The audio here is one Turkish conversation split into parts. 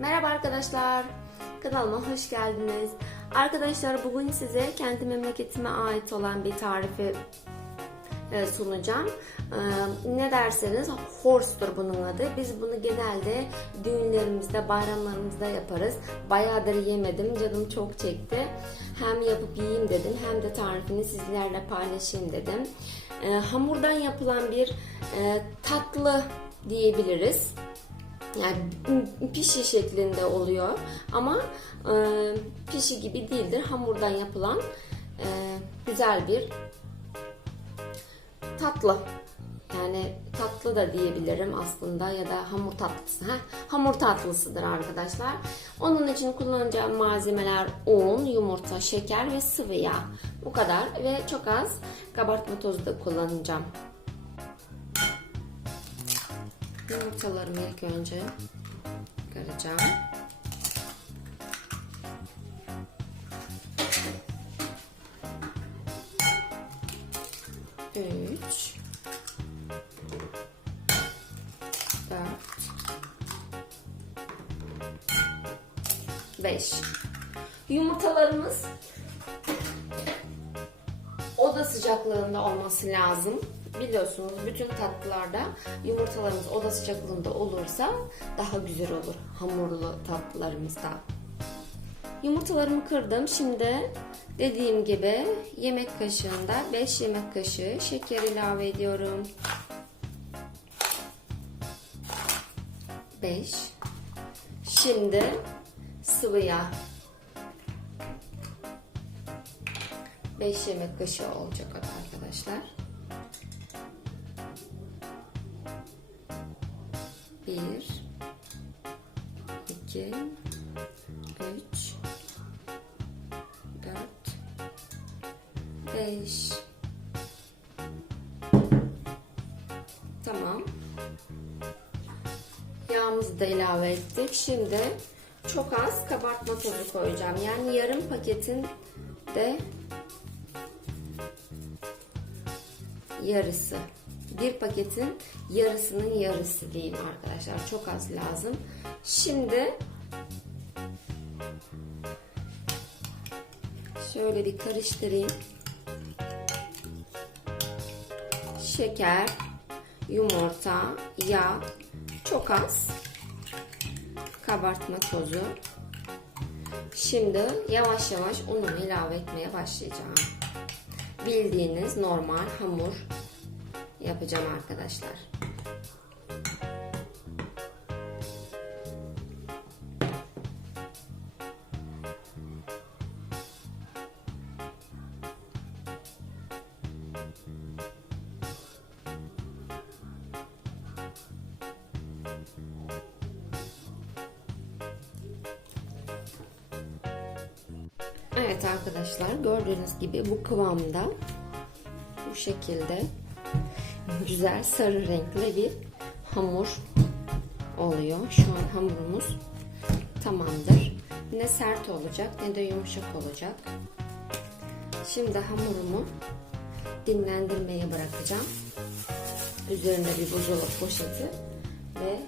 Merhaba arkadaşlar. Kanalıma hoş geldiniz. Arkadaşlar bugün size kendi memleketime ait olan bir tarifi e, sunacağım. E, Ne derseniz horse'tur bunun adı. Biz bunu genelde düğünlerimizde, bayramlarımızda yaparız. Bayağıdır yemedim, canım çok çekti. Hem yapıp yiyeyim dedim, hem de tarifini sizlerle paylaşayım dedim. E, Hamurdan yapılan bir tatlı diyebiliriz. Yani pişi şeklinde oluyor ama e, pişi gibi değildir. Hamurdan yapılan e, güzel bir tatlı. Yani tatlı da diyebilirim aslında ya da hamur tatlısı. Heh, hamur tatlısıdır arkadaşlar. Onun için kullanacağım malzemeler un, yumurta, şeker ve sıvı yağ. Bu kadar ve çok az kabartma tozu da kullanacağım. Yumurtalarımı ilk önce kıracağım. Üç. Dört. Beş. Yumurtalarımız oda sıcaklığında olması lazım. Biliyorsunuz bütün tatlılarda yumurtalarımız oda sıcaklığında olursa daha güzel olur hamurlu tatlılarımızda. Yumurtalarımı kırdım. Şimdi dediğim gibi yemek kaşığında 5 yemek kaşığı şeker ilave ediyorum. 5 Şimdi sıvı yağ 5 yemek kaşığı olacak arkadaşlar. 1 2 3 4 5 Tamam. Yağımızı da ilave ettik. Şimdi çok az kabartma tozu koyacağım. Yani yarım paketin de yarısı. Bir paketin yarısının yarısı diyeyim arkadaşlar. Çok az lazım. Şimdi şöyle bir karıştırayım. Şeker, yumurta, yağ, çok az kabartma tozu. Şimdi yavaş yavaş unumu ilave etmeye başlayacağım. Bildiğiniz normal hamur yapacağım arkadaşlar. Evet arkadaşlar gördüğünüz gibi bu kıvamda bu şekilde güzel sarı renkli bir hamur oluyor. Şu an hamurumuz tamamdır. Ne sert olacak ne de yumuşak olacak. Şimdi hamurumu dinlendirmeye bırakacağım. Üzerinde bir buzdolabı poşeti ve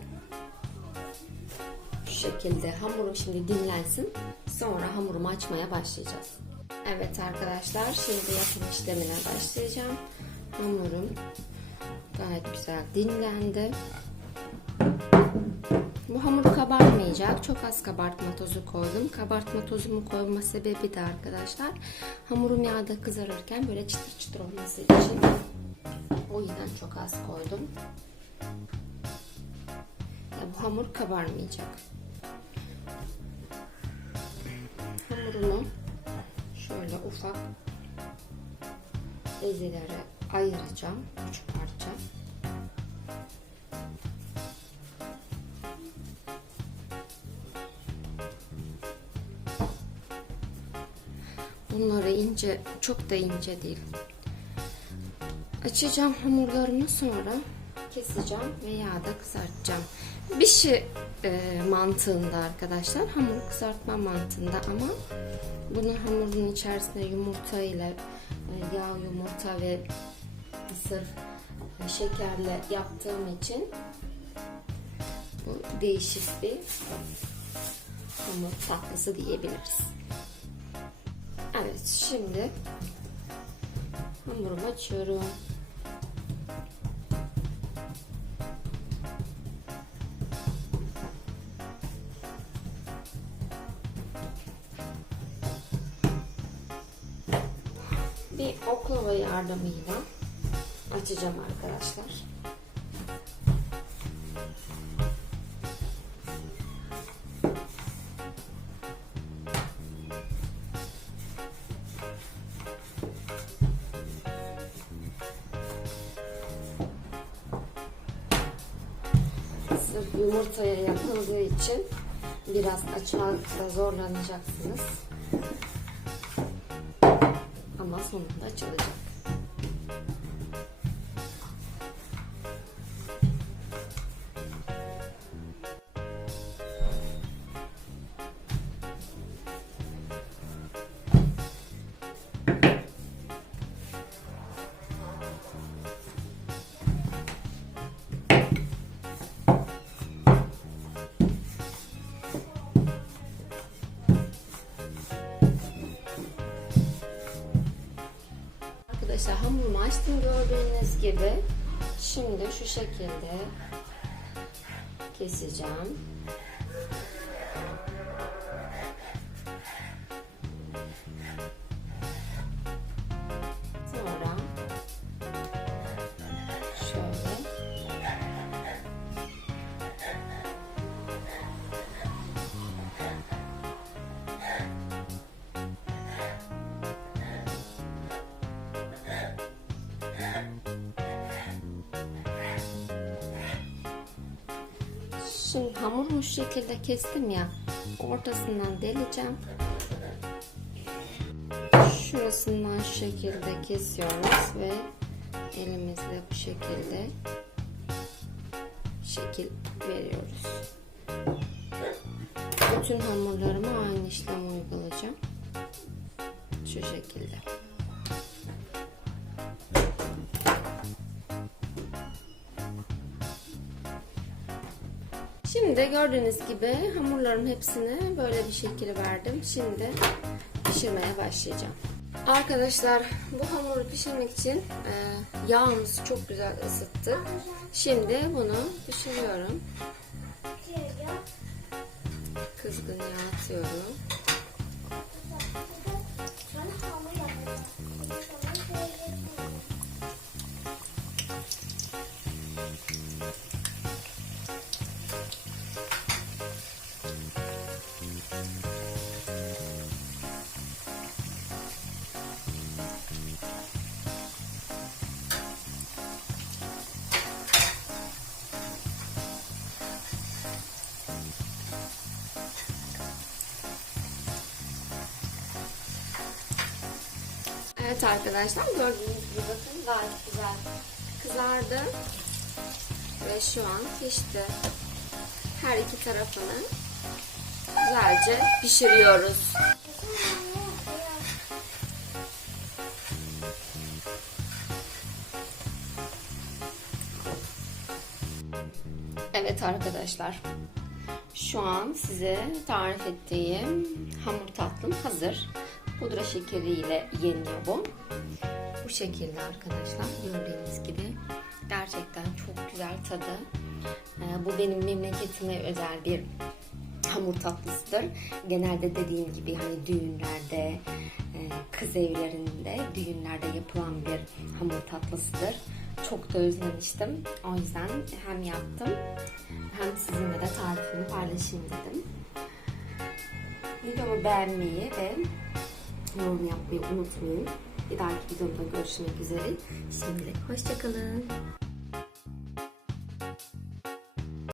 şu şekilde hamurum şimdi dinlensin. Sonra hamurumu açmaya başlayacağız. Evet arkadaşlar şimdi yapım işlemine başlayacağım. Hamurum gayet güzel dinlendi. Bu hamur kabarmayacak. Çok az kabartma tozu koydum. Kabartma tozumu koyma sebebi de arkadaşlar hamurum yağda kızarırken böyle çıtır çıtır olması için. O yüzden çok az koydum. Ya bu hamur kabarmayacak. Hamurumu şöyle ufak bezilere ayıracağım. Üç parça. Bunları ince, çok da ince değil. Açacağım hamurlarımı sonra keseceğim ve yağda kızartacağım. Bir şey e, mantığında arkadaşlar, hamur kızartma mantığında ama bunu hamurun içerisine yumurta ile e, yağ, yumurta ve sırf şekerle yaptığım için bu değişik bir hamur tatlısı diyebiliriz. Evet şimdi hamurumu açıyorum. Bir oklava yardımıyla açacağım arkadaşlar. Sırf yumurtaya yapıldığı için biraz açmakta zorlanacaksınız. Ama sonunda açılacak. Açtım gördüğünüz gibi. Şimdi şu şekilde keseceğim. Şimdi hamuru şu şekilde kestim ya. Ortasından deleceğim. Şurasından şu şekilde kesiyoruz ve elimizle bu şekilde şekil veriyoruz. Bütün hamurlarıma aynı işlemi uygulayacağım. Şu şekilde. Şimdi gördüğünüz gibi hamurların hepsini böyle bir şekil verdim. Şimdi pişirmeye başlayacağım. Arkadaşlar bu hamuru pişirmek için e, yağımızı çok güzel ısıttık. Şimdi bunu pişiriyorum. Kızgın yağ atıyorum. Evet arkadaşlar gördüğünüz gibi bakın gayet güzel kızardı ve şu an pişti. Her iki tarafını güzelce pişiriyoruz. Evet arkadaşlar. Şu an size tarif ettiğim hamur tatlım hazır. Pudra şekeriyle yeniyor bu. Bu şekilde arkadaşlar gördüğünüz gibi gerçekten çok güzel tadı. Ee, Bu benim memleketime özel bir hamur tatlısıdır. Genelde dediğim gibi hani düğünlerde, e, kız evlerinde, düğünlerde yapılan bir hamur tatlısıdır. Çok da özlemiştim. O yüzden hem yaptım hem sizinle de tarifini paylaşayım dedim. Videomu beğenmeyi ve yorum yapmayı unutmayın. Bir dahaki videomda görüşmek üzere. Şimdilik hoşçakalın.